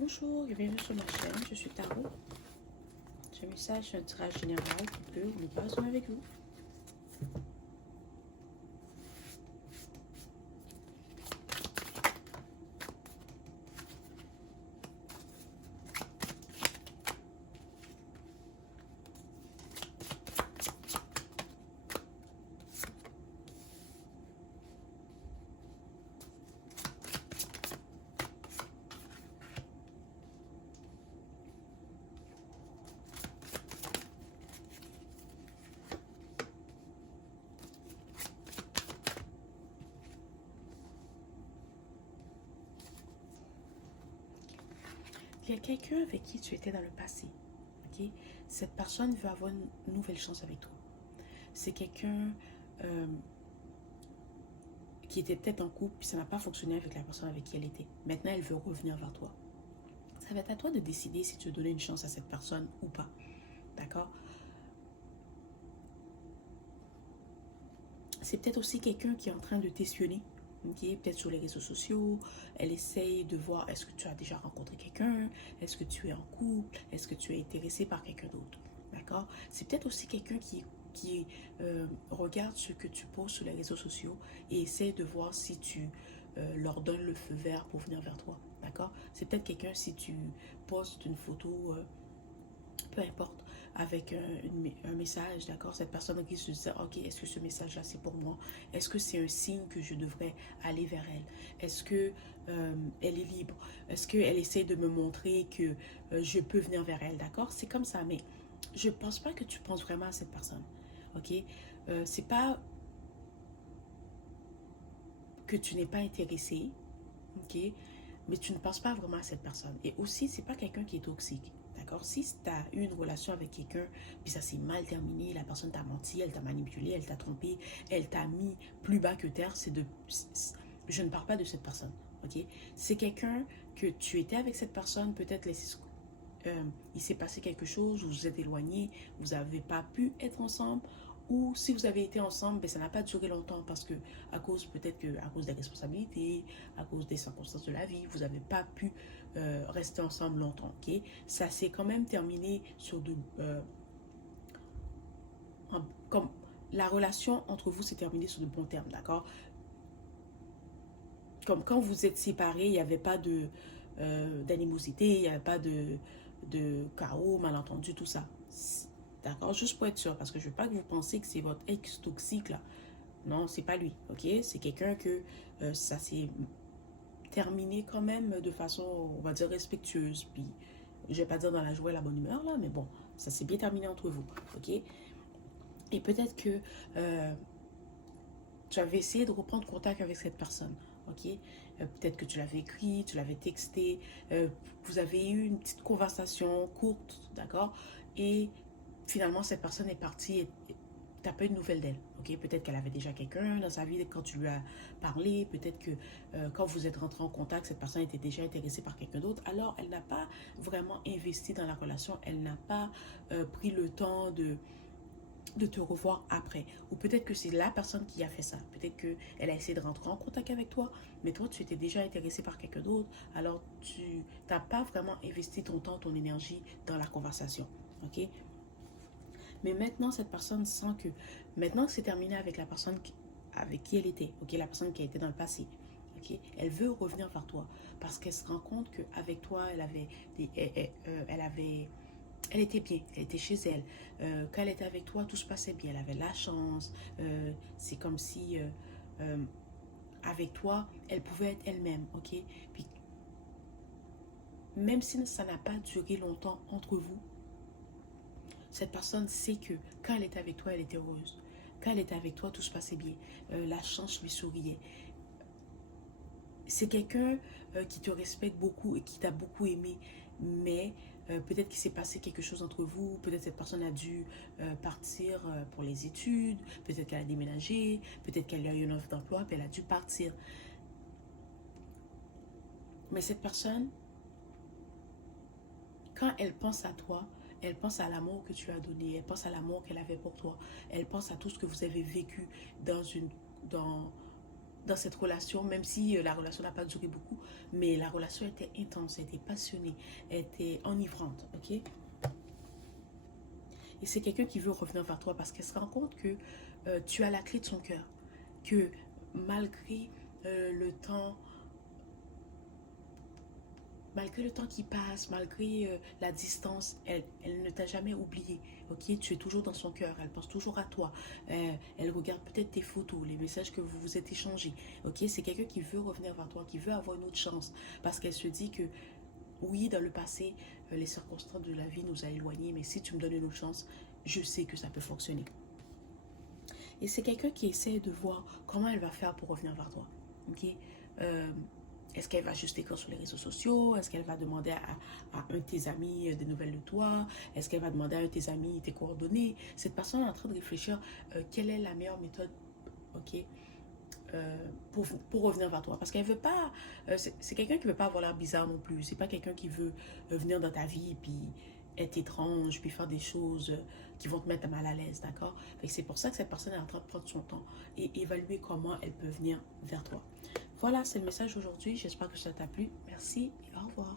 Bonjour et bienvenue sur ma chaîne, je suis Tarot. Ce message est un tirage général qui peut ou ne pas résonner avec vous. Il y a quelqu'un avec qui tu étais dans le passé. Okay? Cette personne veut avoir une nouvelle chance avec toi. C'est quelqu'un qui était peut-être en couple, puis ça n'a pas fonctionné avec la personne avec qui elle était. Maintenant, elle veut revenir vers toi. Ça va être à toi de décider si tu veux donner une chance à cette personne ou pas. D'accord? C'est peut-être aussi quelqu'un qui est en train de t'espionner. Okay? Peut-être sur les réseaux sociaux, elle essaye de voir est-ce que tu as déjà rencontré quelqu'un, est-ce que tu es en couple, est-ce que tu es intéressé par quelqu'un d'autre. D'accord? C'est peut-être aussi quelqu'un qui regarde ce que tu poses sur les réseaux sociaux et essaie de voir si tu leur donnes le feu vert pour venir vers toi. D'accord? C'est peut-être quelqu'un si tu postes une photo, peu importe, avec un message, d'accord? Cette personne qui se dit, ok, est-ce que ce message-là, c'est pour moi? Est-ce que c'est un signe que je devrais aller vers elle? Est-ce que elle est libre? Est-ce qu'elle essaie de me montrer que je peux venir vers elle, d'accord? C'est comme ça, mais je pense pas que tu penses vraiment à cette personne, ok? C'est pas que tu n'es pas intéressé, ok? Mais tu ne penses pas vraiment à cette personne. Et aussi, c'est pas quelqu'un qui est toxique. D'accord? Si tu as eu une relation avec quelqu'un, puis ça s'est mal terminé, la personne t'a menti, elle t'a manipulé, elle t'a trompé, elle t'a mis plus bas que terre, je ne parle pas de cette personne. Ok? C'est quelqu'un que tu étais avec cette personne, peut-être il s'est passé quelque chose, vous vous êtes éloignés, vous n'avez pas pu être ensemble, ou si vous avez été ensemble, ben, ça n'a pas duré longtemps parce que peut-être que à cause des responsabilités, à cause des circonstances de la vie, vous n'avez pas pu rester ensemble longtemps. Ok, ça s'est quand même terminé sur comme la relation entre vous s'est terminée sur de bons termes, d'accord? Comme quand vous êtes séparés, il n'y avait pas d'animosité, il n'y avait pas de chaos, malentendu, tout ça. D'accord? Juste pour être sûr, parce que je ne veux pas que vous pensiez que c'est votre ex toxique là. Non, c'est pas lui, ok? C'est quelqu'un que ça s'est terminé quand même de façon, on va dire, respectueuse. Puis, je vais pas dire dans la joie et la bonne humeur là, mais bon, ça s'est bien terminé entre vous, ok? Et peut-être que tu avais essayé de reprendre contact avec cette personne, ok? Peut-être que tu l'avais écrit, tu l'avais texté, vous avez eu une petite conversation courte, d'accord? Et finalement, cette personne est partie et tu n'as pas eu de nouvelles d'elle, ok? Peut-être qu'elle avait déjà quelqu'un dans sa vie quand tu lui as parlé, peut-être que quand vous êtes rentré en contact, cette personne était déjà intéressée par quelqu'un d'autre, alors elle n'a pas vraiment investi dans la relation, elle n'a pas pris le temps de te revoir après. Ou peut-être que c'est la personne qui a fait ça. Peut-être qu'elle a essayé de rentrer en contact avec toi, mais toi, tu étais déjà intéressé par quelqu'un d'autre. Alors, tu n'as pas vraiment investi ton temps, ton énergie dans la conversation. OK? Mais maintenant, cette personne sent que, maintenant que c'est terminé avec la personne avec qui elle était, OK? La personne qui a été dans le passé. OK? Elle veut revenir vers toi parce qu'elle se rend compte qu'avec toi, elle était bien, elle était chez elle. Quand elle était avec toi, tout se passait bien. Elle avait la chance. C'est comme si, avec toi, elle pouvait être elle-même, ok? Puis, même si ça n'a pas duré longtemps entre vous, cette personne sait que quand elle était avec toi, elle était heureuse. Quand elle était avec toi, tout se passait bien. La chance lui souriait. C'est quelqu'un qui te respecte beaucoup et qui t'a beaucoup aimé, mais peut-être qu'il s'est passé quelque chose entre vous, peut-être cette personne a dû partir pour les études, peut-être qu'elle a déménagé, peut-être qu'elle a eu une offre d'emploi, puis elle a dû partir. Mais cette personne, quand elle pense à toi, elle pense à l'amour que tu as donné, elle pense à l'amour qu'elle avait pour toi, elle pense à tout ce que vous avez vécu dans une, dans, dans cette relation, même si la relation n'a pas duré beaucoup, mais la relation était intense, elle était passionnée, elle était enivrante, ok? Et c'est quelqu'un qui veut revenir vers toi parce qu'elle se rend compte que tu as la clé de son cœur, que malgré le temps, malgré le temps qui passe, malgré la distance, elle ne t'a jamais oublié. Ok, tu es toujours dans son cœur, elle pense toujours à toi. Elle regarde peut-être tes photos, les messages que vous vous êtes échangés. Ok, c'est quelqu'un qui veut revenir vers toi, qui veut avoir une autre chance. Parce qu'elle se dit que oui, dans le passé, les circonstances de la vie nous a éloignés, mais si tu me donnes une autre chance, je sais que ça peut fonctionner. Et c'est quelqu'un qui essaie de voir comment elle va faire pour revenir vers toi. Ok, euh, est-ce qu'elle va juste écrire sur les réseaux sociaux? Est-ce qu'elle va demander à un de tes amis des nouvelles de toi? Est-ce qu'elle va demander à un de tes amis tes coordonnées? Cette personne est en train de réfléchir quelle est la meilleure méthode, ok, pour revenir vers toi. Parce qu'elle veut pas... c'est quelqu'un qui veut pas avoir l'air bizarre non plus. C'est pas quelqu'un qui veut venir dans ta vie puis être étrange, puis faire des choses qui vont te mettre mal à l'aise, d'accord? C'est pour ça que cette personne est en train de prendre son temps et évaluer comment elle peut venir vers toi. Voilà, c'est le message d'aujourd'hui. J'espère que ça t'a plu. Merci et au revoir.